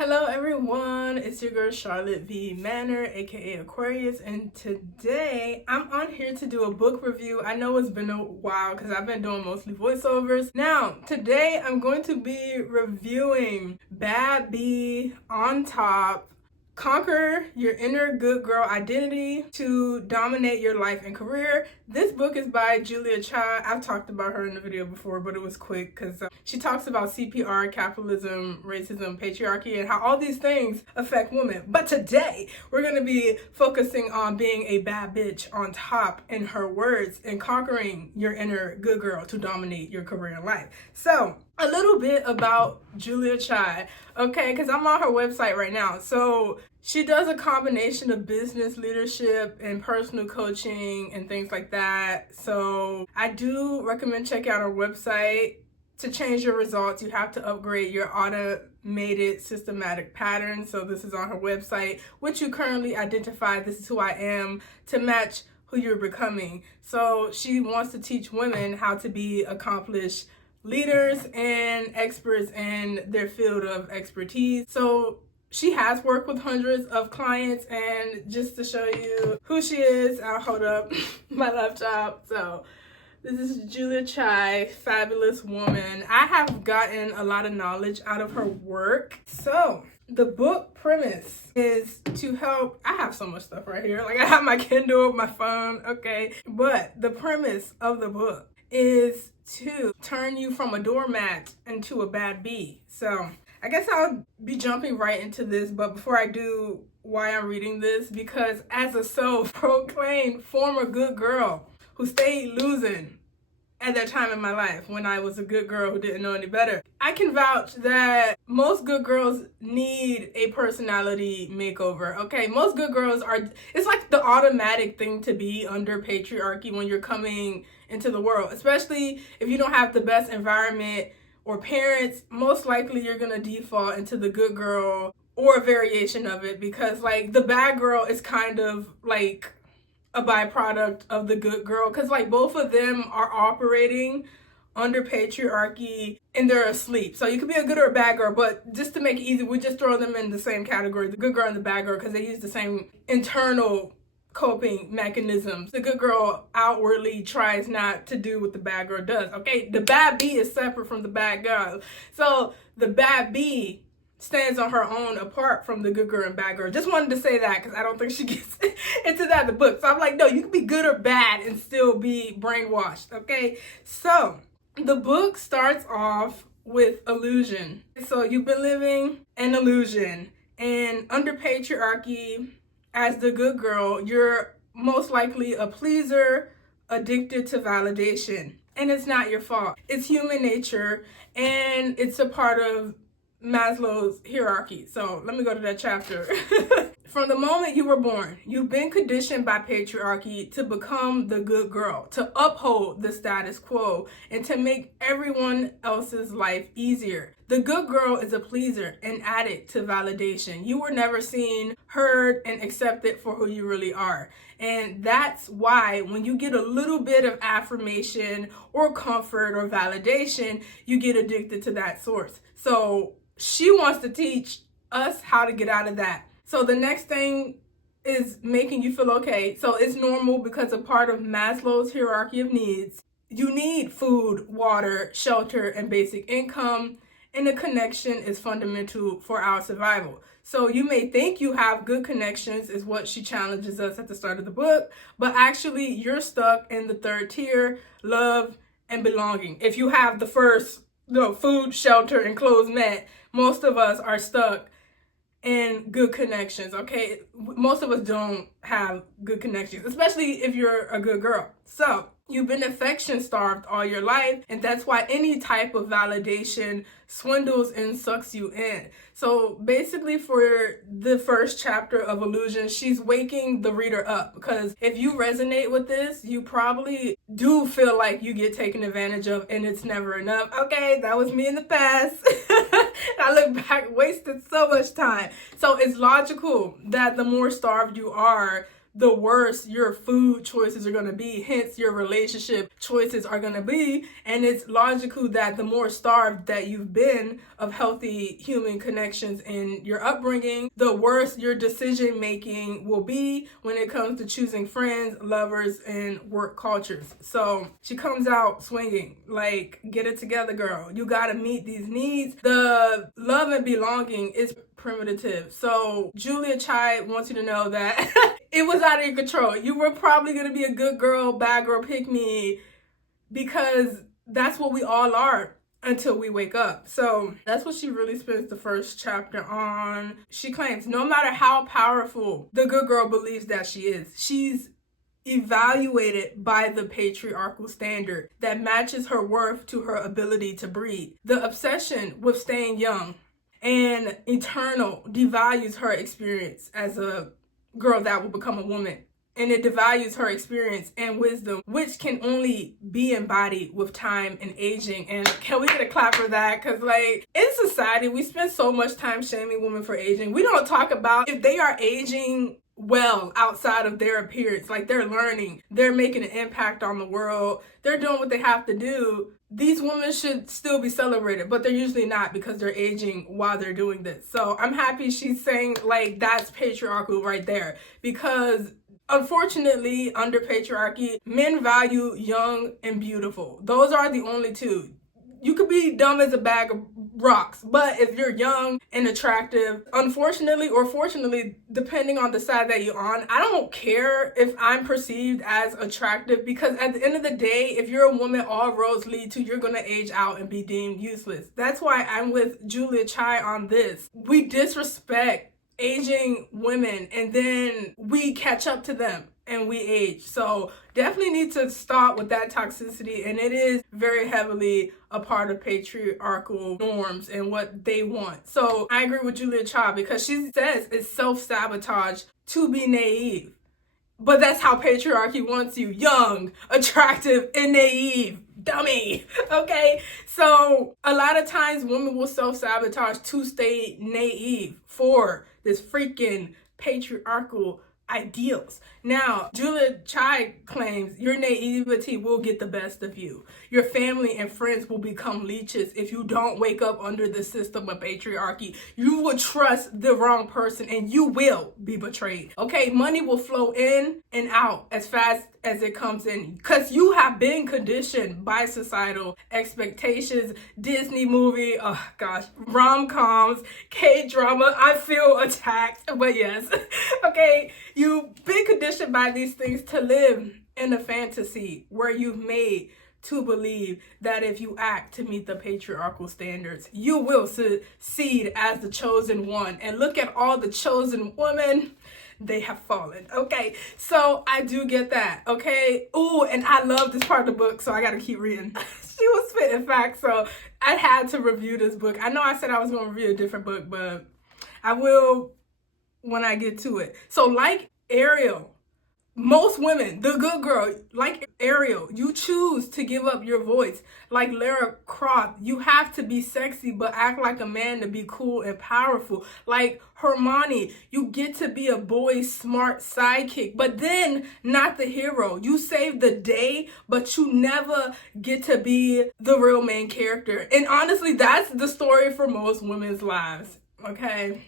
Hello everyone, it's your girl Charlotte V. Manor, aka Aquarius, and today I'm on here to do a book review. I know it's been a while because I've been doing mostly voiceovers. Now, today I'm going to be reviewing Bad Bee on Top, Conquer Your Inner Good Girl Identity to Dominate Your Life and Career. This book is by Julia Child. I've talked about her in the video before, but it was quick because she talks about CPR, capitalism, racism, patriarchy, and how all these things affect women. But today, we're going to be focusing on being a bad bitch on top, in her words, and conquering your inner good girl to dominate your career and life. So, a little bit about Julia Child, okay, because I'm on her website right now. So she does a combination of business leadership and personal coaching and things like that. So I do recommend checking out her website. To change your results, you have to upgrade your automated systematic patterns. So this is on her website, which you currently identify, this is who I am, to match who you're becoming. So she wants to teach women how to be accomplished leaders and experts in their field of expertise. So she has worked with hundreds of clients, and just to show you who she is, I'll hold up my laptop. So this is Julia Child, fabulous woman. I have gotten a lot of knowledge out of her work. So the book premise is to help, I have so much stuff right here. Like I have my Kindle, my phone, okay. But the premise of the book is to turn you from a doormat into a bad bee. So I guess I'll be jumping right into this, but before I do, why I'm reading this, because as a self-proclaimed former good girl who stayed losing at that time in my life when I was a good girl who didn't know any better, I can vouch that most good girls need a personality makeover, okay? Most good girls are, it's like the automatic thing to be under patriarchy when you're coming into the world, especially if you don't have the best environment or parents. Most likely you're gonna default into the good girl or a variation of it, because like the bad girl is kind of like a byproduct of the good girl, because like both of them are operating under patriarchy and they're asleep. So you could be a good or a bad girl, but just to make it easy, we just throw them in the same category, the good girl and the bad girl, because they use the same internal coping mechanisms. The good girl outwardly tries not to do what the bad girl does, okay? The bad bee is separate from the bad girl. So the bad bee stands on her own apart from the good girl and bad girl. Just wanted to say that because I don't think she gets into that in the book. So I'm like, no, you can be good or bad and still be brainwashed, okay? So the book starts off with illusion. So you've been living an illusion, and under patriarchy, as the good girl, you're most likely a pleaser, addicted to validation. And it's not your fault. It's human nature, and it's a part of Maslow's hierarchy. So let me go to that chapter. From the moment you were born, you've been conditioned by patriarchy to become the good girl, to uphold the status quo, and to make everyone else's life easier. The good girl is a pleaser, an addict to validation. You were never seen, heard, and accepted for who you really are. And that's why when you get a little bit of affirmation or comfort or validation, you get addicted to that source. So she wants to teach us how to get out of that. So the next thing is making you feel okay. So it's normal because a part of Maslow's hierarchy of needs, you need food, water, shelter, and basic income. And the connection is fundamental for our survival. So you may think you have good connections, is what she challenges us at the start of the book, but actually you're stuck in the third tier, love and belonging. If you have the first, food, shelter, and clothes met, most of us are stuck in good connections, okay? Most of us don't have good connections, especially if you're a good girl. So you've been affection starved all your life, and that's why any type of validation swindles and sucks you in. So basically for the first chapter of Illusion, she's waking the reader up, because if you resonate with this, you probably do feel like you get taken advantage of and it's never enough. Okay, that was me in the past. I look back, wasted so much time. So it's logical that the more starved you are, the worse your food choices are going to be, hence your relationship choices are going to be. And it's logical that the more starved that you've been of healthy human connections in your upbringing, the worse your decision making will be when it comes to choosing friends, lovers, and work cultures. So she comes out swinging, like, get it together, girl. You got to meet these needs. The love and belonging is primitive. So Julia Child wants you to know that it was out of your control. You were probably going to be a good girl, bad girl, pick me, because that's what we all are until we wake up. So that's what she really spends the first chapter on. She claims no matter how powerful the good girl believes that she is, she's evaluated by the patriarchal standard that matches her worth to her ability to breed. The obsession with staying young and eternal devalues her experience as a girl that will become a woman. And it devalues her experience and wisdom, which can only be embodied with time and aging. And can we get a clap for that? Because, like, in society, we spend so much time shaming women for aging. We don't talk about if they are aging well outside of their appearance. Like, they're learning, they're making an impact on the world, they're doing what they have to do. These women should still be celebrated, but they're usually not because they're aging while they're doing this. So I'm happy she's saying, like, that's patriarchal right there, because unfortunately, under patriarchy, men value young and beautiful. Those are the only two. You could be dumb as a bag of rocks, but if you're young and attractive, unfortunately or fortunately, depending on the side that you're on, I don't care if I'm perceived as attractive, because at the end of the day, if you're a woman, all roads lead to you're gonna age out and be deemed useless. That's why I'm with Julia Child on this. We disrespect aging women and then we catch up to them and we age. So definitely need to stop with that toxicity, and it is very heavily a part of patriarchal norms and what they want. So I agree with Julia Child because she says it's self-sabotage to be naive. But that's how patriarchy wants you, young, attractive, and naive. Dummy. Okay? So a lot of times women will self-sabotage to stay naive for this freaking patriarchal ideals. Now, Julia Child claims your naivety will get the best of you. Your family and friends will become leeches if you don't wake up under the system of patriarchy. You will trust the wrong person and you will be betrayed. Okay, money will flow in and out as fast as it comes in because you have been conditioned by societal expectations, Disney movie, oh gosh, rom-coms, K-drama. I feel attacked, but yes. Okay, you've been conditioned by these things to live in a fantasy where you've made to believe that if you act to meet the patriarchal standards, you will succeed as the chosen one. And look at all the chosen women, they have fallen. Okay, so I do get that. Okay, ooh, and I love this part of the book, so I gotta keep reading. She was spitting facts, so I had to review this book. I know I said I was gonna review a different book, but I will when I get to it. So like Ariel, most women, the good girl, like Ariel, you choose to give up your voice. Like Lara Croft, you have to be sexy but act like a man to be cool and powerful. Like Hermione, you get to be a boy's smart sidekick, but then not the hero. You save the day, but you never get to be the real main character. And honestly, that's the story for most women's lives, okay?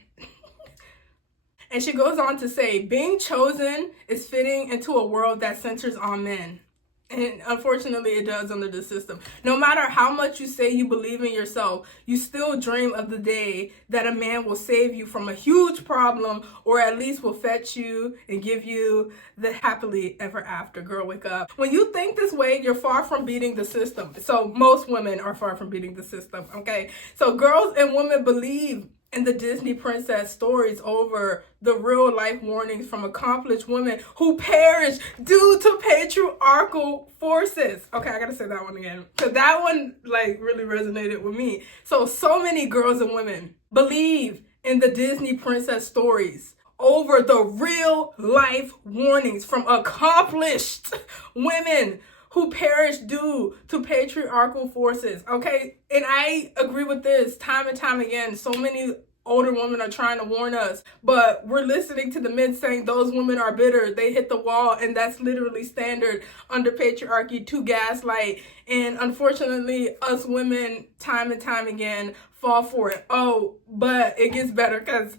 And she goes on to say, being chosen is fitting into a world that centers on men. And unfortunately, it does under the system. No matter how much you say you believe in yourself, you still dream of the day that a man will save you from a huge problem, or at least will fetch you and give you the happily ever after. Girl, wake up. When you think this way, you're far from beating the system. So most women are far from beating the system, okay? So girls and women believe in the Disney princess stories over the real life warnings from accomplished women who perish due to patriarchal forces. Okay, I gotta say that one again, because that one like really resonated with me. So many girls and women believe in the Disney princess stories over the real life warnings from accomplished women who perish due to patriarchal forces, okay? And I agree with this time and time again. So many older women are trying to warn us, but we're listening to the men saying those women are bitter, they hit the wall, and that's literally standard under patriarchy to gaslight. And unfortunately, us women, time and time again, fall for it. Oh, but it gets better, because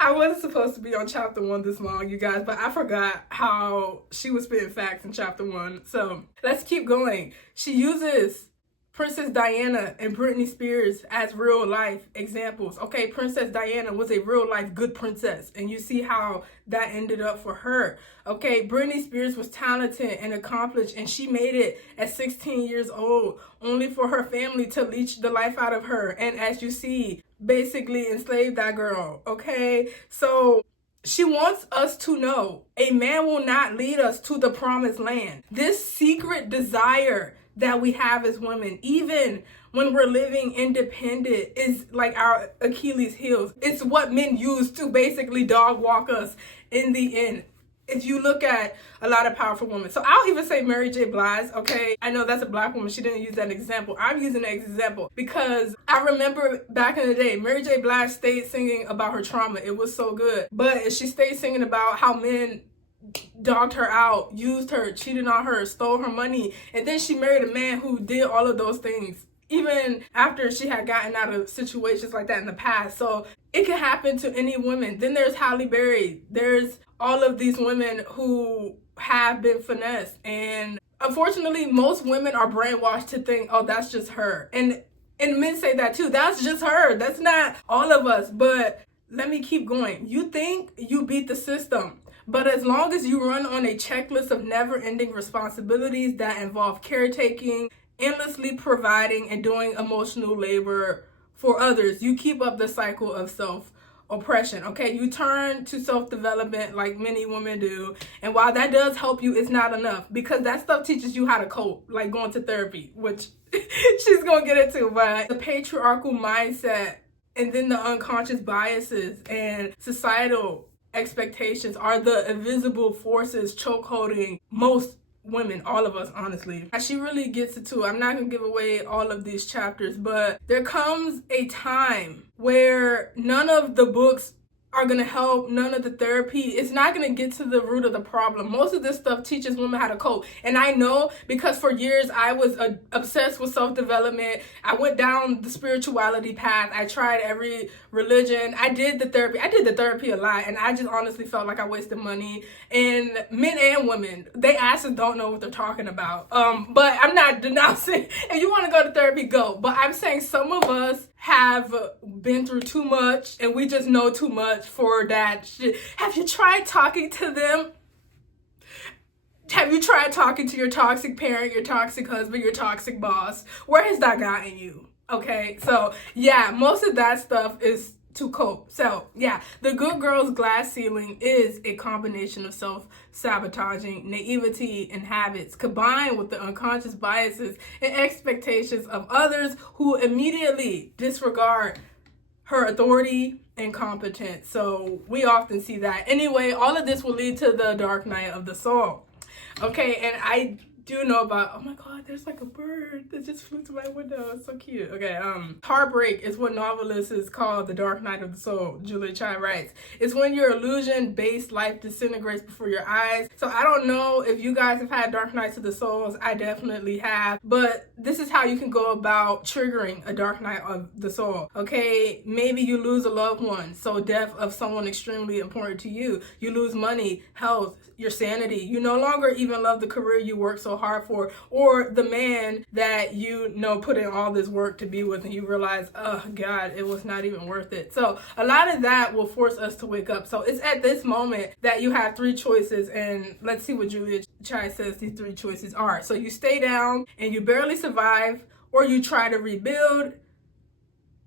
I wasn't supposed to be on chapter 1 this long, you guys, but I forgot how she was spitting facts in chapter 1. So let's keep going. She uses Princess Diana and Britney Spears as real life examples. Okay, Princess Diana was a real life good princess, and you see how that ended up for her. Okay, Britney Spears was talented and accomplished, and she made it at 16 years old, only for her family to leech the life out of her. And as you see, basically enslaved that girl. Okay, so she wants us to know a man will not lead us to the promised land. This secret desire that we have as women, even when we're living independent, is like our Achilles heels. It's what men use to basically dog walk us in the end. If you look at a lot of powerful women, so I'll even say Mary J. Blige, okay? I know that's a black woman. She didn't use that example. I'm using that example because I remember back in the day, Mary J. Blige stayed singing about her trauma. It was so good. But she stayed singing about how men dogged her out, used her, cheated on her, stole her money, and then she married a man who did all of those things even after she had gotten out of situations like that in the past. So it can happen to any woman. Then there's Halle Berry. There's all of these women who have been finessed, and unfortunately most women are brainwashed to think, oh, that's just her. And men say that too. That's just her. That's not all of us. But let me keep going. You think you beat the system, but as long as you run on a checklist of never-ending responsibilities that involve caretaking, endlessly providing, and doing emotional labor for others, you keep up the cycle of self-oppression, okay? You turn to self-development like many women do, and while that does help you, it's not enough, because that stuff teaches you how to cope, like going to therapy, which she's gonna get into. But the patriarchal mindset and then the unconscious biases and societal expectations are the invisible forces chokeholding most women, all of us, honestly. She really gets it too. I'm not gonna give away all of these chapters, but there comes a time where none of the books are gonna help, none of the therapy. It's not gonna get to the root of the problem. Most of this stuff teaches women how to cope. And I know, because for years I was obsessed with self-development. I went down the spirituality path. I tried every religion. I did the therapy a lot, and I just honestly felt like I wasted money. And men and women, they actually don't know what they're talking about. But I'm not denouncing. If you want to go to therapy, go. But I'm saying some of us have been through too much, and we just know too much for that shit. Have you tried talking to them? Have you tried talking to your toxic parent, your toxic husband, your toxic boss? Where has that gotten you? Okay, so yeah, most of that stuff is to cope. So yeah, the good girl's glass ceiling is a combination of self-sabotaging, naivety, and habits combined with the unconscious biases and expectations of others who immediately disregard her authority and competence. So we often see that. Anyway, all of this will lead to the dark night of the soul. Okay, and I do know about, oh my god, there's like a bird that just flew to my window. It's so cute. Okay, heartbreak is what novelists call the dark night of the soul. Julia Child writes, it's when your illusion-based life disintegrates before your eyes. So I don't know if you guys have had dark nights of the souls. I definitely have, but this is how you can go about triggering a dark night of the soul. Okay, maybe you lose a loved one, so death of someone extremely important to you. You lose money, health, your sanity. You no longer even love the career you worked so hard for, or the man that you know put in all this work to be with, and you realize, oh God, it was not even worth it. So a lot of that will force us to wake up. So it's at this moment that you have three choices, and let's see what Julia Child says these three choices are. So you stay down and you barely survive, or you try to rebuild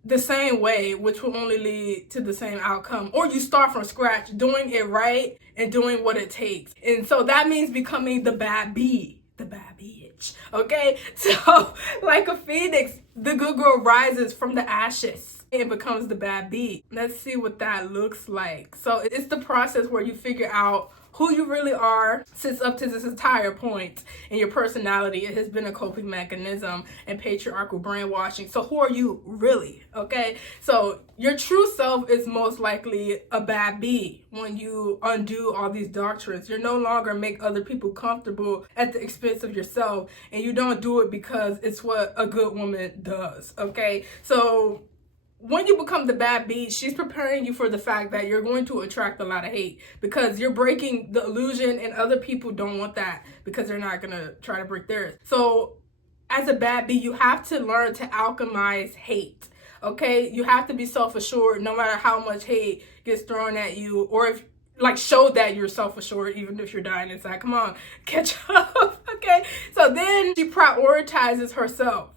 the same way, which will only lead to the same outcome, or you start from scratch, doing it right and doing what it takes. And so that means becoming the bad bee, the bad bitch. Okay, so like a phoenix, the good girl rises from the ashes It becomes the bad B. Let's see what that looks like. So it's the process where you figure out who you really are. Since up to this entire point in your personality, it has been a coping mechanism and patriarchal brainwashing. So who are you really? Okay, so your true self is most likely a bad B when you undo all these doctrines. You no longer make other people comfortable at the expense of yourself, and you don't do it because it's what a good woman does. Okay, so when you become the bad B, she's preparing you for the fact that you're going to attract a lot of hate because you're breaking the illusion, and other people don't want that because they're not going to try to break theirs. So as a bad B, you have to learn to alchemize hate. Okay, you have to be self-assured no matter how much hate gets thrown at you, or if show that you're self-assured even if you're dying inside. Come on, catch up. Okay, so then she prioritizes herself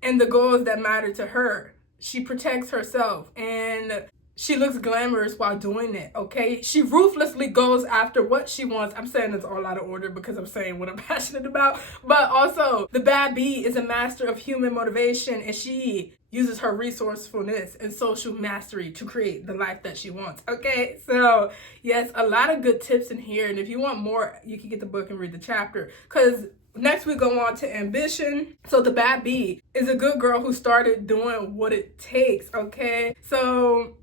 and the goals that matter to her. She protects herself and she looks glamorous while doing it, okay? She ruthlessly goes after what she wants. I'm saying it's all out of order because I'm saying what I'm passionate about. But also, the bad B is a master of human motivation, and she uses her resourcefulness and social mastery to create the life that she wants, okay? So, yes, a lot of good tips in here. And if you want more, you can get the book and read the chapter. Because next we go on to ambition. So the bad B is a good girl who started doing what it takes, okay? So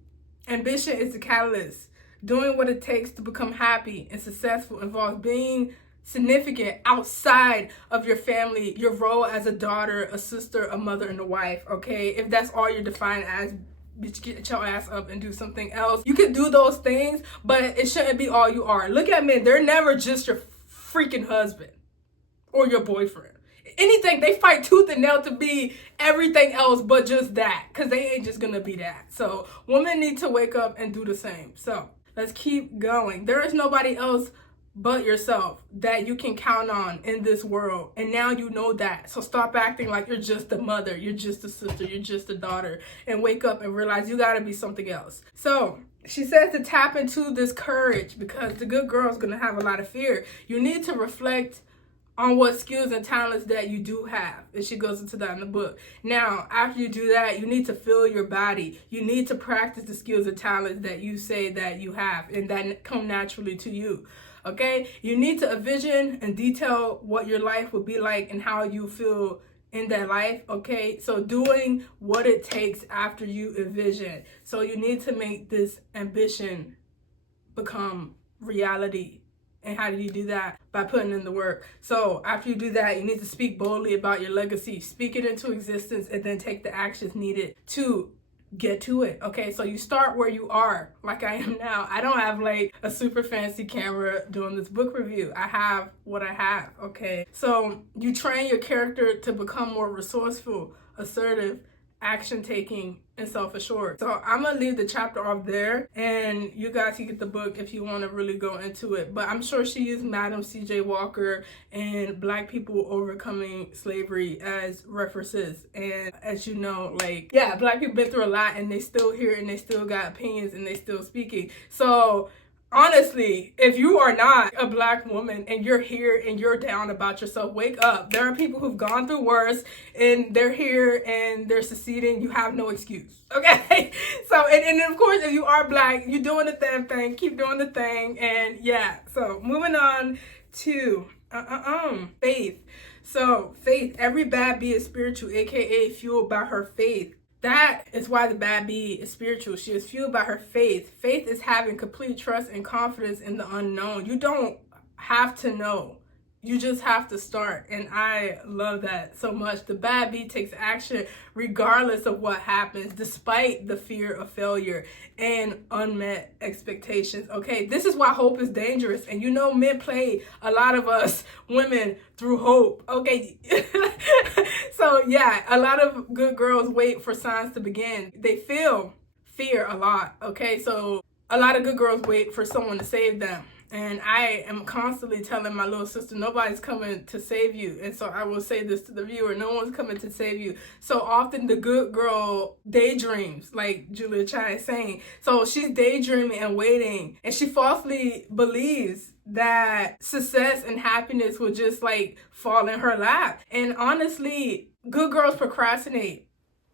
ambition is the catalyst. Doing what it takes to become happy and successful involves being significant outside of your family, your role as a daughter, a sister, a mother, and a wife, okay? If that's all you're defined as, bitch, get your ass up and do something else. You can do those things, but it shouldn't be all you are. Look at men, they're never just your freaking husband or your boyfriend. Anything, they fight tooth and nail to be everything else but just that, because they ain't just gonna be that. So women need to wake up and do the same. So let's keep going. There is nobody else but yourself that you can count on in this world, and now you know that. So stop acting like you're just a mother, you're just a sister, you're just a daughter, and wake up and realize you gotta be something else. So she says to tap into this courage, because the good girl is gonna have a lot of fear. You need to reflect on what skills and talents that you do have. And she goes into that in the book. Now, after you do that, you need to feel your body. You need to practice the skills and talents that you say that you have and that come naturally to you. Okay? You need to envision and detail what your life would be like and how you feel in that life. Okay? So doing what it takes after you envision. So you need to make this ambition become reality. And how do you do that? By putting in the work. So after you do that, you need to speak boldly about your legacy. Speak it into existence and then take the actions needed to get to it. Okay, so you start where you are, like I am now. I don't have like a super fancy camera doing this book review. I have what I have, okay? So you train your character to become more resourceful, assertive, action-taking, and self-assured. So I'm gonna leave the chapter off there, and you guys can get the book if you want to really go into it. But I'm sure she used Madam C.J. Walker and Black people overcoming slavery as references. And as you know, like, yeah, Black people been through a lot, and they still here, and they still got opinions, and they still speaking. So honestly, if you are not a Black woman and you're here and you're down about yourself, wake up. There are people who've gone through worse and they're here and they're succeeding. You have no excuse. Okay? So, and of course, if you are Black, you're doing the damn thing. Keep doing the thing. And yeah, so moving on to faith. So faith, every bad bee is spiritual, aka fueled by her faith. That is why the bad bee is spiritual. She is fueled by her faith. Faith is having complete trust and confidence in the unknown. You don't have to know. You just have to start. And I love that so much. The bad bee takes action regardless of what happens, despite the fear of failure and unmet expectations. Okay, this is why hope is dangerous. And you know, men play a lot of us women through hope. Okay. So yeah, a lot of good girls wait for signs to begin. They feel fear a lot. Okay, so a lot of good girls wait for someone to save them. And I am constantly telling my little sister, nobody's coming to save you. And so I will say this to the viewer, no one's coming to save you. So often the good girl daydreams, like Julia Child is saying. So she's daydreaming and waiting. And she falsely believes that success and happiness will just like fall in her lap. And honestly, good girls procrastinate.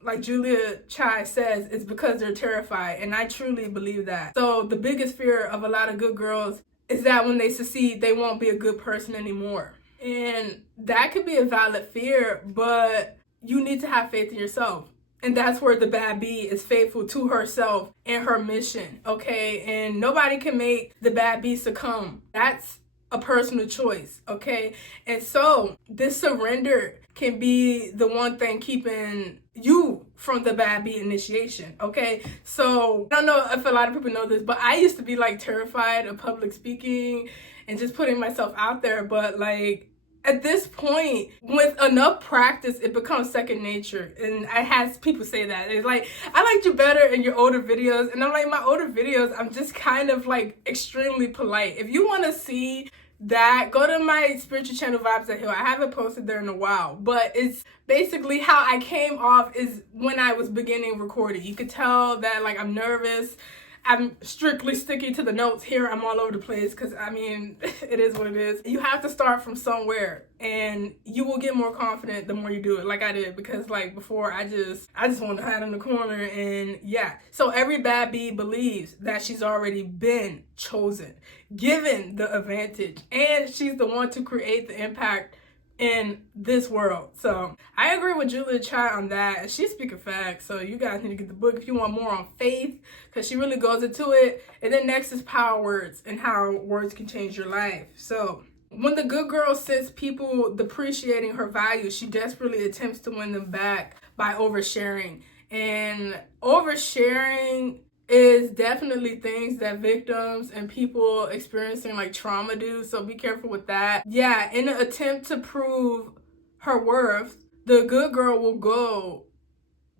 like Julia Chai says, it's because they're terrified. And I truly believe that. So the biggest fear of a lot of good girls is that when they succeed, they won't be a good person anymore. And that could be a valid fear, but you need to have faith in yourself. And that's where the bad bee is faithful to herself and her mission, okay? And nobody can make the bad bee succumb. That's a personal choice, okay? And so this surrender can be the one thing keeping you from the bad bee initiation, okay? So I don't know if a lot of people know this, but I used to be like terrified of public speaking and just putting myself out there, but like at this point, with enough practice, it becomes second nature. And I had people say that. It's like, I liked you better in your older videos. And I'm like, my older videos, I'm just kind of like extremely polite. If you want to see that, go to my spiritual channel, Vibes That Heal. I haven't posted there in a while. But it's basically how I came off is when I was beginning recording. You could tell that like I'm nervous. I'm strictly sticking to the notes here. I'm all over the place because, I mean, it is what it is. You have to start from somewhere and you will get more confident the more you do it, like I did, because like before I just wanted to hide in the corner. And yeah, so every bad bee believes that she's already been chosen, given the advantage, and she's the one to create the impact in this world. So I agree with Julia Chai on that. She's speaking facts. So you guys need to get the book if you want more on faith, because she really goes into it. And then next is power words and how words can change your life. So when the good girl sends people depreciating her value, she desperately attempts to win them back by oversharing. And oversharing is definitely things that victims and people experiencing like trauma do. So be careful with that. Yeah, in an attempt to prove her worth, the good girl will go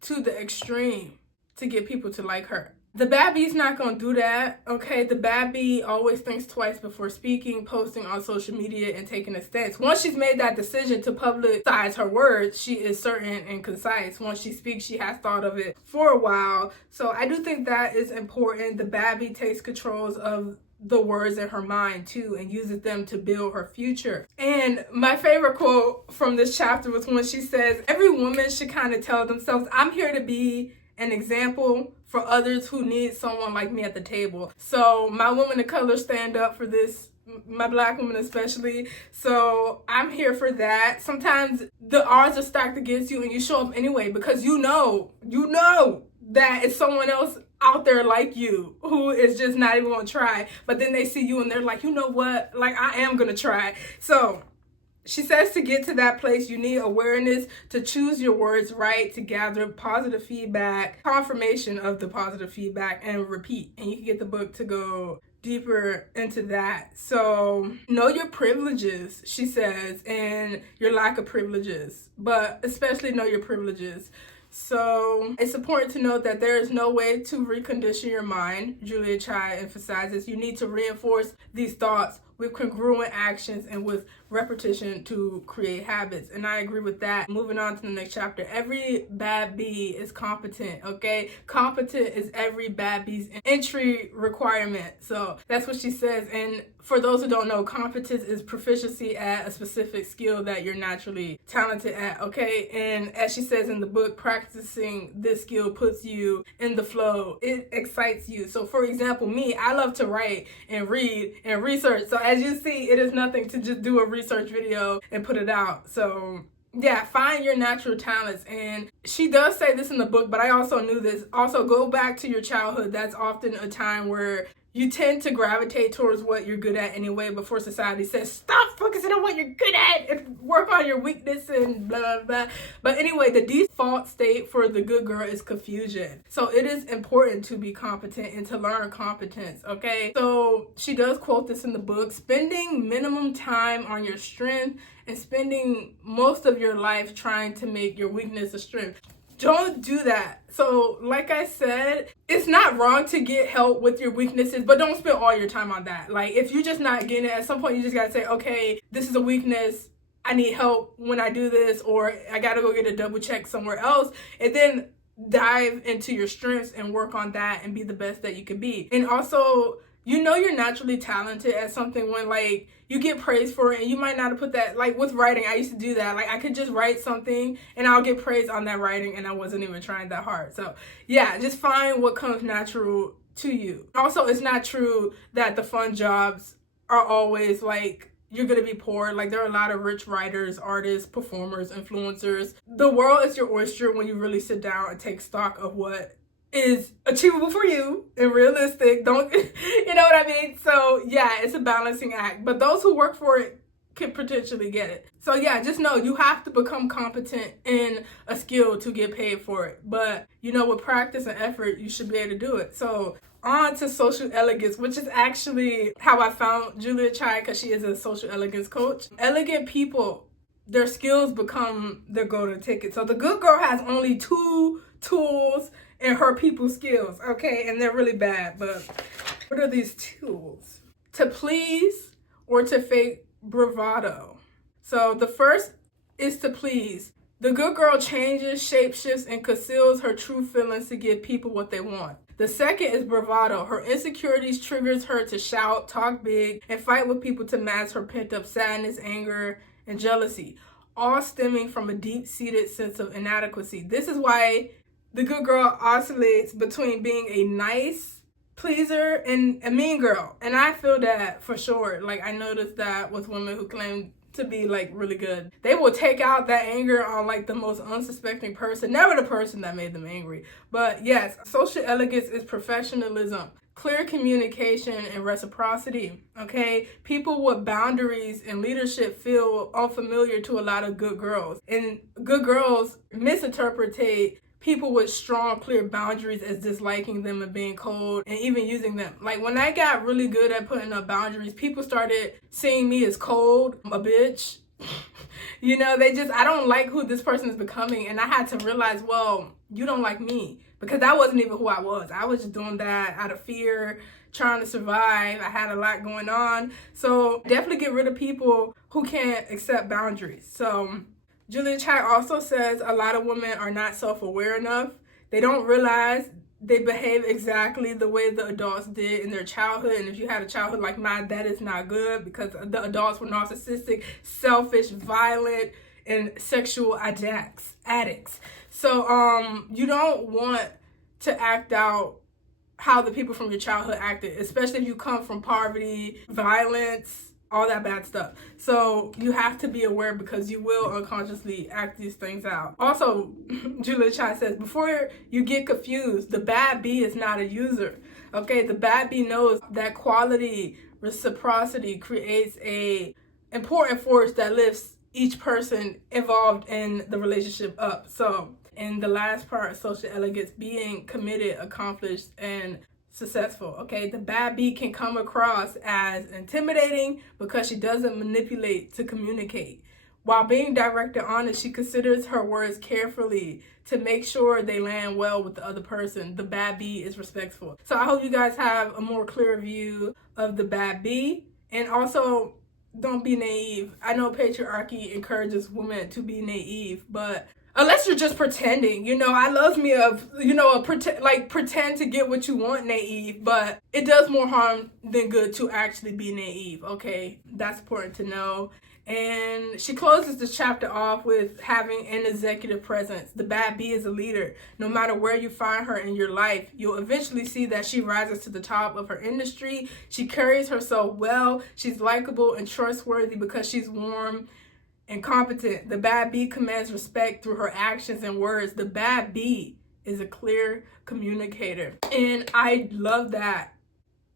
to the extreme to get people to like her. The bad bee's not gonna do that, okay? The bad bee always thinks twice before speaking, posting on social media, and taking a stance. Once she's made that decision to publicize her words, she is certain and concise. Once she speaks, she has thought of it for a while. So I do think that is important. The bad bee takes control of the words in her mind too and uses them to build her future. And my favorite quote from this chapter was when she says, every woman should kind of tell themselves, I'm here to be an example for others who need someone like me at the table. So my women of color stand up for this, my black women especially. So I'm here for that. Sometimes the odds are stacked against you and you show up anyway because you know that it's someone else out there like you who is just not even gonna try. But then they see you and they're like, you know what? Like, I am gonna try. So she says to get to that place, you need awareness to choose your words right, to gather positive feedback, confirmation of the positive feedback, and repeat. And you can get the book to go deeper into that. So know your privileges, she says, and your lack of privileges, but especially know your privileges. So it's important to note that there is no way to recondition your mind. Julia Chai emphasizes you need to reinforce these thoughts with congruent actions and with repetition to create habits. And I agree with that. Moving on to the next chapter. Every bad bee is competent, okay? Competent is every bad bee's entry requirement. So that's what she says. And for those who don't know, competence is proficiency at a specific skill that you're naturally talented at, okay? And as she says in the book, practicing this skill puts you in the flow. It excites you. So for example, me, I love to write and read and research. So as you see, it is nothing to just do a research video and put it out. So yeah, find your natural talents. And she does say this in the book, but I also knew this. Also, go back to your childhood. That's often a time where you tend to gravitate towards what you're good at anyway before society says, stop focusing on what you're good at and work on your weakness and blah, blah, blah. But anyway, the default state for the good girl is confusion. So it is important to be competent and to learn competence, okay? So she does quote this in the book, spending minimum time on your strength and spending most of your life trying to make your weakness a strength. Don't do that. So like I said, it's not wrong to get help with your weaknesses, but don't spend all your time on that. Like if you're just not getting it, at some point you just gotta say, okay, this is a weakness. I need help when I do this, or I gotta go get a double check somewhere else. And then dive into your strengths and work on that and be the best that you can be. And also you know you're naturally talented at something when like you get praised for it, and you might not have put that, like with writing, I used to do that. Like I could just write something and I'll get praised on that writing and I wasn't even trying that hard. So yeah, just find what comes natural to you. Also, it's not true that the fun jobs are always like you're gonna be poor. Like there are a lot of rich writers, artists, performers, influencers. The world is your oyster when you really sit down and take stock of what is achievable for you and realistic. Don't you know what I mean? So yeah, it's a balancing act, but those who work for it can potentially get it. So yeah, just know you have to become competent in a skill to get paid for it, but you know, with practice and effort you should be able to do it. So on to social elegance, which is actually how I found Julia Chai, because she is a social elegance coach. Elegant people, their skills become their golden ticket. So the good girl has only 2 tools in her people skills, okay? And they're really bad, but what are these tools? To please or to fake bravado. So the first is to please. The good girl changes, shapeshifts, and conceals her true feelings to give people what they want. The second is bravado. Her insecurities triggers her to shout, talk big, and fight with people to mask her pent-up sadness, anger, and jealousy, all stemming from a deep-seated sense of inadequacy. This is why the good girl oscillates between being a nice pleaser and a mean girl. And I feel that for sure. Like I noticed that with women who claim to be like really good. They will take out that anger on like the most unsuspecting person, never the person that made them angry. But yes, social elegance is professionalism, clear communication, and reciprocity. Okay, people with boundaries and leadership feel unfamiliar to a lot of good girls, and good girls misinterpret people with strong, clear boundaries as disliking them and being cold and even using them. Like when I got really good at putting up boundaries, people started seeing me as cold, a bitch. You know, I don't like who this person is becoming. And I had to realize, well, you don't like me, because that wasn't even who I was. I was just doing that out of fear, trying to survive. I had a lot going on. So definitely get rid of people who can't accept boundaries. So Julia Chai also says a lot of women are not self-aware enough. They don't realize they behave exactly the way the adults did in their childhood. And if you had a childhood like mine, that is not good, because the adults were narcissistic, selfish, violent, and sexual addicts. So you don't want to act out how the people from your childhood acted, especially if you come from poverty, violence, all that bad stuff. So you have to be aware, because you will unconsciously act these things out. Also, Julia Chai says, before you get confused, the bad bee is not a user. Okay, the bad bee knows that quality reciprocity creates a important force that lifts each person involved in the relationship up. So in the last part, social elegance, being committed, accomplished, and successful. Okay, the bad bee can come across as intimidating because she doesn't manipulate to communicate. While being direct and honest, she considers her words carefully to make sure they land well with the other person. The bad bee is respectful. So I hope you guys have a more clear view of the bad bee. And also, don't be naive. I know patriarchy encourages women to be naive, but unless you're just pretending, you know, I love me of, you know, pretend to get what you want naive, but it does more harm than good to actually be naive, okay? That's important to know. And she closes this chapter off with having an executive presence. The bad bee is a leader. No matter where you find her in your life, you'll eventually see that she rises to the top of her industry. She carries herself well. She's likable and trustworthy because she's warm and competent. The bad bee commands respect through her actions and words. The bad bee is a clear communicator. And I love that.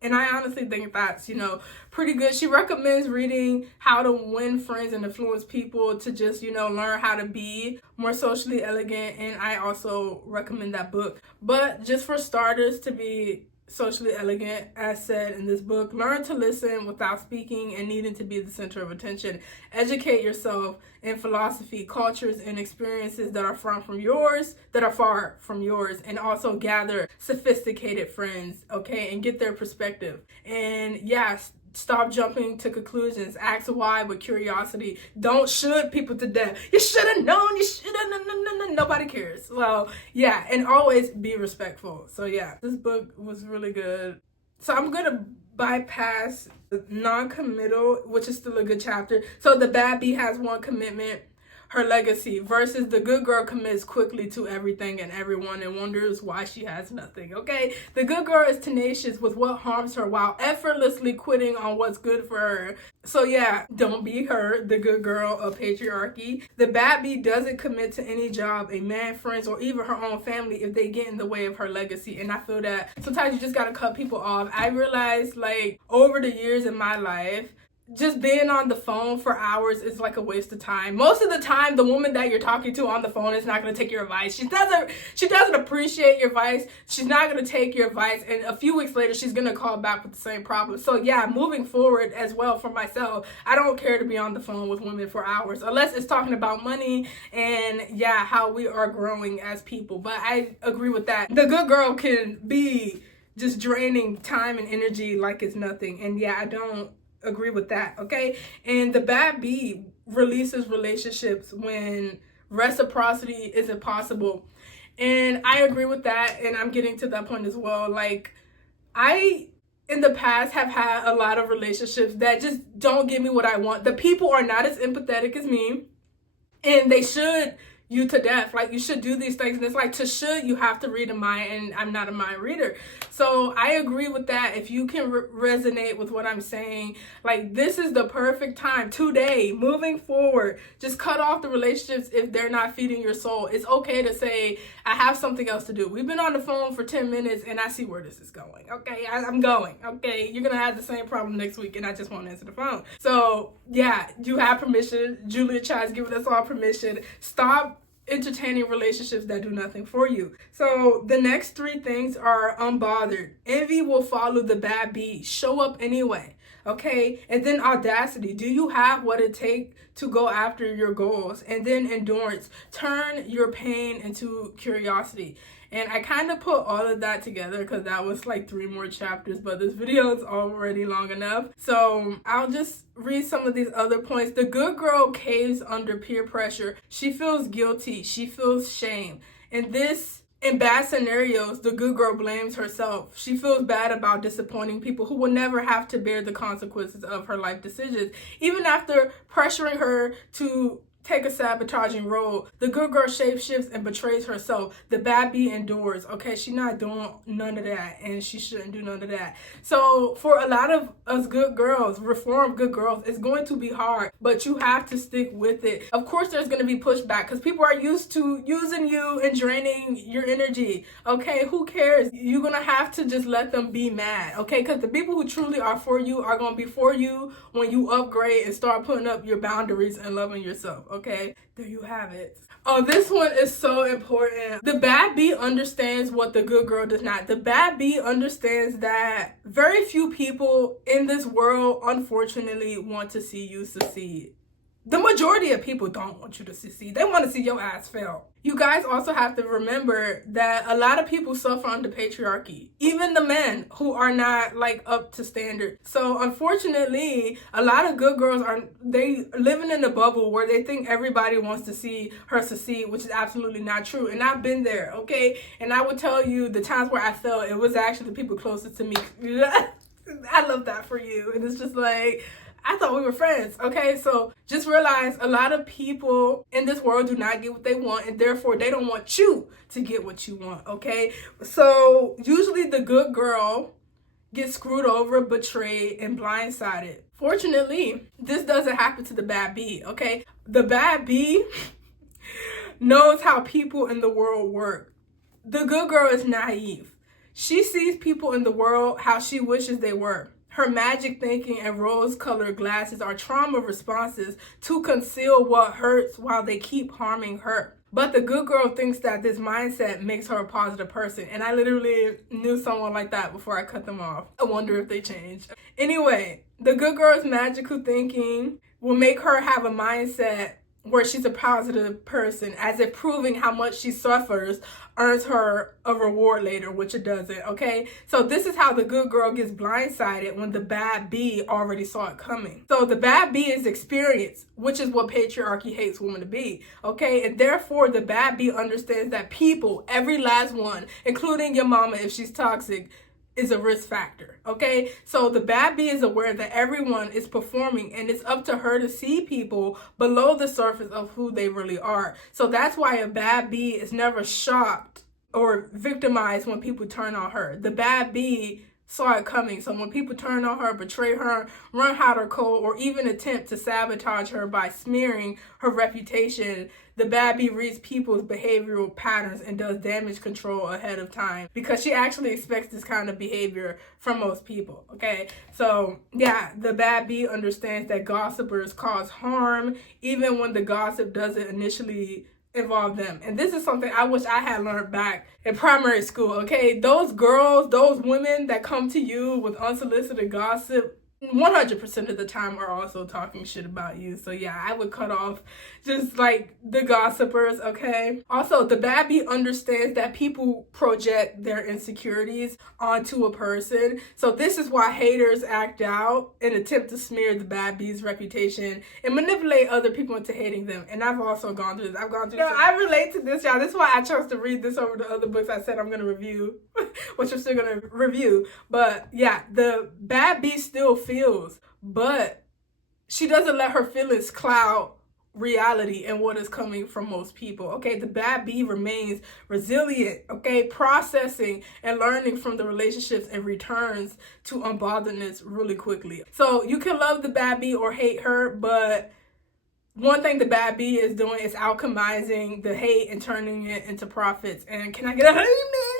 And I honestly think that's, you know, pretty good. She recommends reading How to Win Friends and Influence People to just, you know, learn how to be more socially elegant. And I also recommend that book. But just for starters, to be socially elegant, as said in this book, learn to listen without speaking and needing to be the center of attention. Educate yourself in philosophy, cultures, and experiences that are far from yours, and also gather sophisticated friends, okay, and get their perspective. And yes, stop jumping to conclusions. Ask why with curiosity. Don't should people to death. You should have known. You should have. No, nobody cares. Well, yeah, and always be respectful. So yeah, this book was really good. So I'm gonna bypass non-committal, which is still a good chapter. So the bad bee has one commitment, her legacy, versus the good girl commits quickly to everything and everyone and wonders why she has nothing. Okay, the good girl is tenacious with what harms her while effortlessly quitting on what's good for her. So yeah, don't be her, the good girl of patriarchy. The bad bee doesn't commit to any job, a man, friends, or even her own family if they get in the way of her legacy. And I feel that sometimes you just gotta cut people off. I realized, like, over the years in my life, just being on the phone for hours is like a waste of time. Most of the time, the woman that you're talking to on the phone is not going to take your advice. She doesn't appreciate your advice. She's not going to take your advice, and a few weeks later, she's going to call back with the same problem. So yeah, moving forward as well for myself, I don't care to be on the phone with women for hours unless it's talking about money and yeah, how we are growing as people. But I agree with that. The good girl can be just draining time and energy like it's nothing. And yeah, I don't agree with that, okay? And the bad bee releases relationships when reciprocity isn't possible. And I agree with that, and I'm getting to that point as well. Like, I in the past have had a lot of relationships that just don't give me what I want. The people are not as empathetic as me, and they should you to death. Like, you should do these things, and it's like, to should, you have to read a mind, and I'm not a mind reader. So I agree with that. If you can resonate with what I'm saying, like, this is the perfect time today, moving forward. Just cut off the relationships if they're not feeding your soul. It's okay to say, I have something else to do. We've been on the phone for 10 minutes and I see where this is going. Okay, I'm going. Okay, you're gonna have the same problem next week and I just won't answer the phone. So yeah, you have permission. Julia Child's giving us all permission. Stop entertaining relationships that do nothing for you. So the next three things are unbothered. Envy will follow the bad bee. Show up anyway. Okay, and then audacity. Do you have what it takes to go after your goals? And then endurance. Turn your pain into curiosity. And I kind of put all of that together because that was like 3 more chapters, but this video is already long enough. So I'll just read some of these other points. The good girl caves under peer pressure. She feels guilty. She feels shame. In bad scenarios, the good girl blames herself. She feels bad about disappointing people who will never have to bear the consequences of her life decisions. Even after pressuring her to take a sabotaging role, the good girl shapeshifts and betrays herself. The bad bee endures. Okay, she's not doing none of that, and she shouldn't do none of that. So for a lot of us good girls, reformed good girls, it's going to be hard, but you have to stick with it. Of course, there's going to be pushback because people are used to using you and draining your energy. Okay, who cares? You're going to have to just let them be mad. Okay, because the people who truly are for you are going to be for you when you upgrade and start putting up your boundaries and loving yourself. Okay, there you have it. Oh, this one is so important. The bad bee understands what the good girl does not. The bad bee understands that very few people in this world, unfortunately, want to see you succeed. The majority of people don't want you to succeed. They want to see your ass fail. You guys also have to remember that a lot of people suffer under patriarchy. Even the men who are not like up to standard. So unfortunately, a lot of good girls they living in a bubble where they think everybody wants to see her succeed, which is absolutely not true. And I've been there, okay? And I would tell you the times where I fell, it was actually the people closest to me. I love that for you. And it's just like, I thought we were friends, okay? So just realize a lot of people in this world do not get what they want, and therefore they don't want you to get what you want, okay? So usually the good girl gets screwed over, betrayed, and blindsided. Fortunately, this doesn't happen to the bad bee, okay? The bad bee knows how people in the world work. The good girl is naive. She sees people in the world how she wishes they were. Her magic thinking and rose-colored glasses are trauma responses to conceal what hurts while they keep harming her. But the good girl thinks that this mindset makes her a positive person. And I literally knew someone like that before I cut them off. I wonder if they changed. Anyway, the good girl's magical thinking will make her have a mindset where she's a positive person, as if proving how much she suffers earns her a reward later, which it doesn't, okay? So this is how the good girl gets blindsided when the bad bee already saw it coming. So the bad bee is experience, which is what patriarchy hates women to be, okay? And therefore, the bad bee understands that people, every last one, including your mama if she's toxic, is a risk factor, okay? So the bad bee is aware that everyone is performing, and it's up to her to see people below the surface of who they really are. So that's why a bad bee is never shocked or victimized when people turn on her. The bad bee saw it coming. So when people turn on her, betray her, run hot or cold, or even attempt to sabotage her by smearing her reputation, the bad bee reads people's behavioral patterns and does damage control ahead of time, because she actually expects this kind of behavior from most people, okay? So yeah, the bad bee understands that gossipers cause harm even when the gossip doesn't initially involve them. And this is something I wish I had learned back in primary school, okay? Those girls, those women that come to you with unsolicited gossip, 100% of the time are also talking shit about you. So yeah, I would cut off just like the gossipers, okay? Also, the bad bee understands that people project their insecurities onto a person. So this is why haters act out and attempt to smear the bad bee's reputation and manipulate other people into hating them. And I've also gone through this. I relate to this, y'all. This is why I chose to read this over the other books I said I'm going to review, which I'm still going to review. But yeah, the bad bee still feels, but she doesn't let her feelings cloud reality and what is coming from most people, okay? The bad bee remains resilient, okay? Processing and learning from the relationships and returns to unbotheredness really quickly. So you can love the bad bee or hate her, but one thing the bad bee is doing is alchemizing the hate and turning it into profits. And can I get a amen?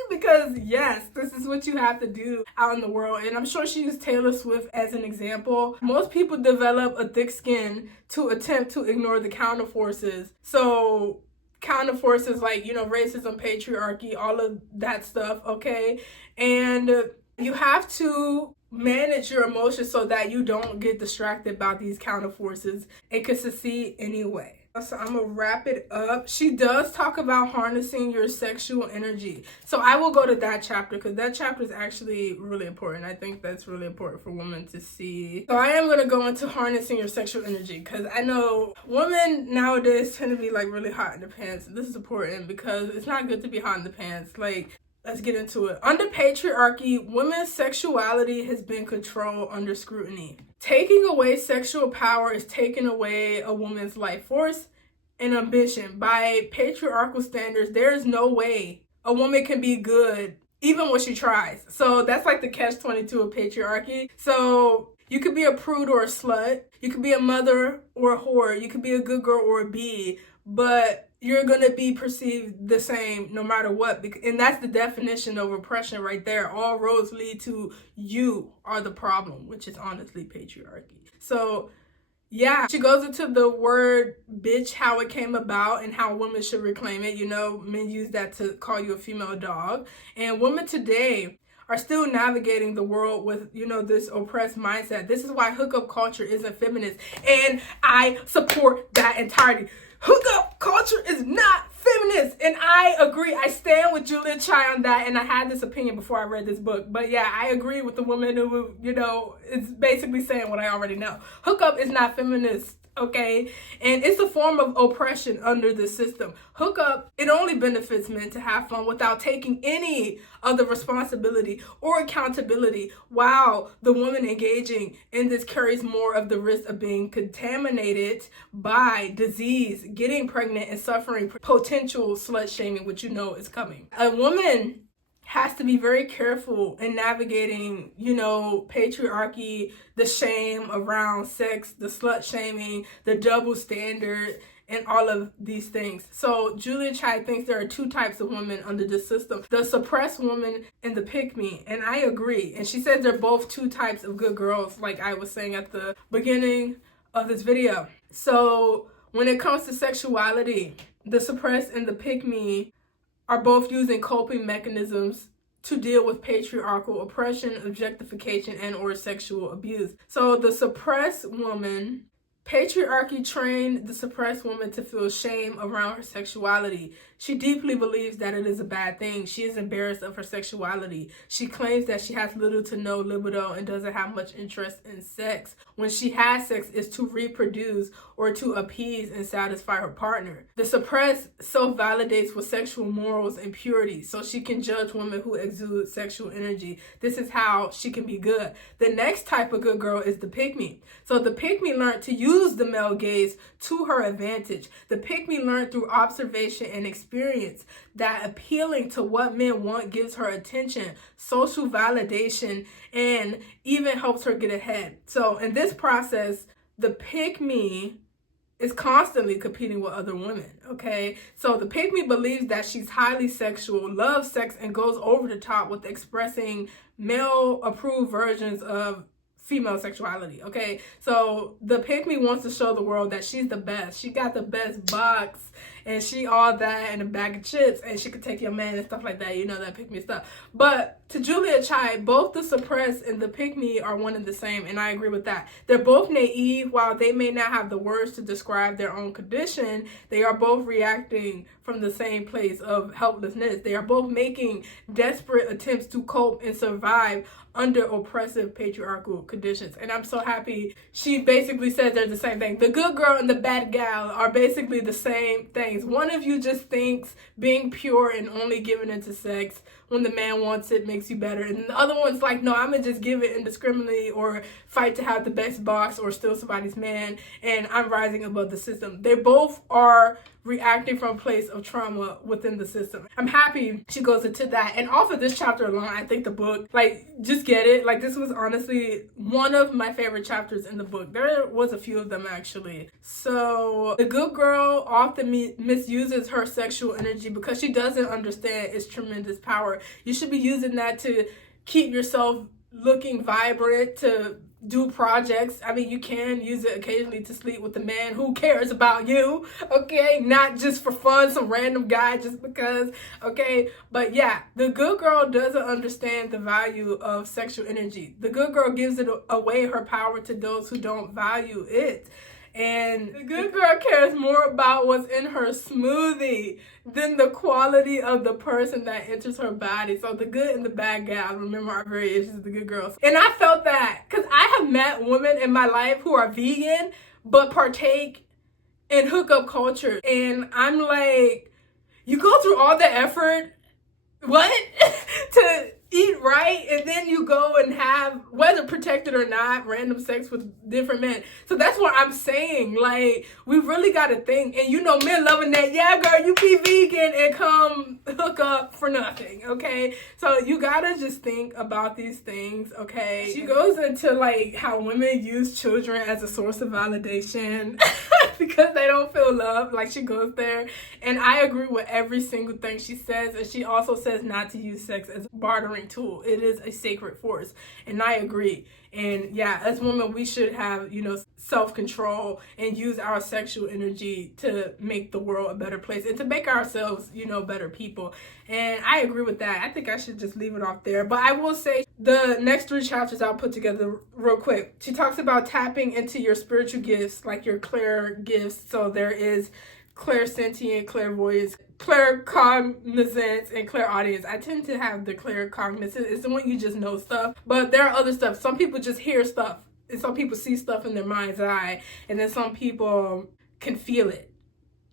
Because yes, this is what you have to do out in the world. And I'm sure she used Taylor Swift as an example. Most people develop a thick skin to attempt to ignore the counterforces. So counterforces like, you know, racism, patriarchy, all of that stuff, okay? And you have to manage your emotions so that you don't get distracted by these counterforces and can succeed anyway. So I'm gonna wrap it up. She does talk about harnessing your sexual energy. So I will go to that chapter because that chapter is actually really important. I think that's really important for women to see. So I am gonna go into harnessing your sexual energy because I know women nowadays tend to be like really hot in the pants. This is important because it's not good to be hot in the pants. Like, let's get into it. Under patriarchy, women's sexuality has been controlled under scrutiny. Taking away sexual power is taking away a woman's life force and ambition. By patriarchal standards, there is no way a woman can be good even when she tries. So that's like the catch-22 of patriarchy. So you could be a prude or a slut. You could be a mother or a whore. You could be a good girl or a bee. But you're going to be perceived the same no matter what. And that's the definition of oppression right there. All roads lead to you are the problem, which is honestly patriarchy. So yeah, she goes into the word bitch, how it came about and how women should reclaim it. You know, men use that to call you a female dog. And women today are still navigating the world with, you know, this oppressed mindset. This is why hookup culture isn't feminist. And I support that entirely. Hookup culture is not feminist, and I agree. I stand with Julia Chai on that, and I had this opinion before I read this book. But yeah, I agree with the woman who, you know, is basically saying what I already know. Hookup is not feminist, okay? And it's a form of oppression under the system. Hookup, it only benefits men to have fun without taking any of the responsibility or accountability, while the woman engaging in this carries more of the risk of being contaminated by disease, getting pregnant, and suffering potential slut shaming, which you know is coming. A woman has to be very careful in navigating, you know, patriarchy, the shame around sex, the slut shaming, the double standard, and all of these things. So Julia Chai thinks there are two types of women under the system: the suppressed woman and the pick-me. And I agree. And she says they're both two types of good girls, like I was saying at the beginning of this video. So when it comes to sexuality, the suppressed and the pick-me are both using coping mechanisms to deal with patriarchal oppression, objectification, and or sexual abuse. So the suppressed woman, patriarchy trained the suppressed woman to feel shame around her sexuality. She deeply believes that it is a bad thing. She is embarrassed of her sexuality. She claims that she has little to no libido and doesn't have much interest in sex. When she has sex, it's to reproduce or to appease and satisfy her partner. The suppressed self-validates with sexual morals and purity, so she can judge women who exude sexual energy. This is how she can be good. The next type of good girl is the pick-me. So the pick-me learned to use the male gaze to her advantage. The pick-me learned through observation and experience that appealing to what men want gives her attention, social validation, and even helps her get ahead. So in this process, the pick-me is constantly competing with other women, okay? So the pick-me believes that she's highly sexual, loves sex, and goes over the top with expressing male-approved versions of female sexuality, okay? So the pick-me wants to show the world that she's the best. She got the best box, and she all that and a bag of chips, and she could take your man and stuff like that, you know, that pick-me stuff. But to Julia Child, both the suppressed and the pick-me are one and the same, and I agree with that. They're both naive. While they may not have the words to describe their own condition, they are both reacting from the same place of helplessness. They are both making desperate attempts to cope and survive under oppressive patriarchal conditions. And I'm so happy she basically says they're the same thing. The good girl and the bad gal are basically the same things. One of you just thinks being pure and only giving into sex when the man wants it makes you better, and the other one's like, no, I'm gonna just give it indiscriminately or fight to have the best box or steal somebody's man, and I'm rising above the system. They both are reacting from a place of trauma within the system. I'm happy she goes into that, and off of this chapter alone, I think the book, like, just get it. Like, this was honestly one of my favorite chapters in the book. There was a few of them, actually. So the good girl often misuses her sexual energy because she doesn't understand its tremendous power. You should be using that to keep yourself looking vibrant, to do projects. I mean, you can use it occasionally to sleep with a man who cares about you, okay? Not just for fun, some random guy just because, okay? But yeah, the good girl doesn't understand the value of sexual energy. The good girl gives it away, her power, to those who don't value it. And the good girl cares more about what's in her smoothie than the quality of the person that enters her body. So the good and the bad gal, remember our variations of the good girls. And I felt that because I have met women in my life who are vegan but partake in hookup culture. And I'm like, you go through all the effort, what? to eat right, and then you go and have, whether protected or not, random sex with different men. So that's what I'm saying. Like, we really got to think. And you know, men loving that, yeah, girl, you be vegan and come hook up for nothing, okay? So you got to just think about these things, okay? She goes into, like, how women use children as a source of validation because they don't feel loved. Like, she goes there. And I agree with every single thing she says. And she also says not to use sex as a bartering tool. It is a sacred force, and I agree. And yeah, as women, we should have, you know, self-control and use our sexual energy to make the world a better place and to make ourselves, you know, better people. And I agree with that. I think I should just leave it off there. But I will say the next 3 chapters I'll put together real quick. She talks about tapping into your spiritual gifts, like your clair gifts. So there is clairsentient, clairvoyance, claircognizance, and clairaudience. I tend to have the claircognizance. It's the one you just know stuff, but there are other stuff. Some people just hear stuff, and some people see stuff in their mind's eye, and then some people can feel it.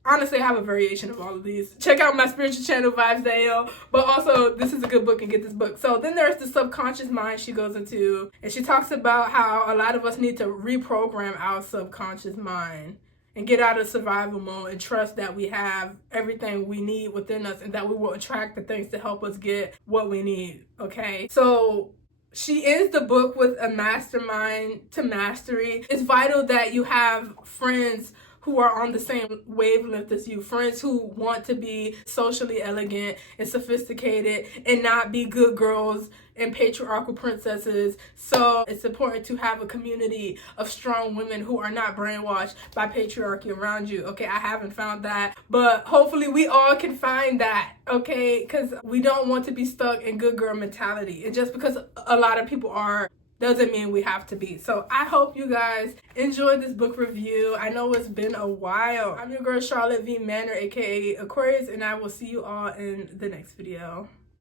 Honestly, I have a variation of all of these. Check out my spiritual channel, Vibes.io, but also this is a good book, and get this book. So then there's the subconscious mind she goes into, and she talks about how a lot of us need to reprogram our subconscious mind and get out of survival mode and trust that we have everything we need within us and that we will attract the things to help us get what we need, okay? So she ends the book with a mastermind to mastery. It's vital that you have friends who are on the same wavelength as you, friends who want to be socially elegant and sophisticated and not be good girls and patriarchal princesses. So it's important to have a community of strong women who are not brainwashed by patriarchy around you. Okay, I haven't found that, but hopefully we all can find that, okay? Because we don't want to be stuck in good girl mentality. And just because a lot of people are doesn't mean we have to be. So I hope you guys enjoyed this book review. I know it's been a while. I'm your girl Charlotte V Manor, aka Aquarius, and I will see you all in the next video.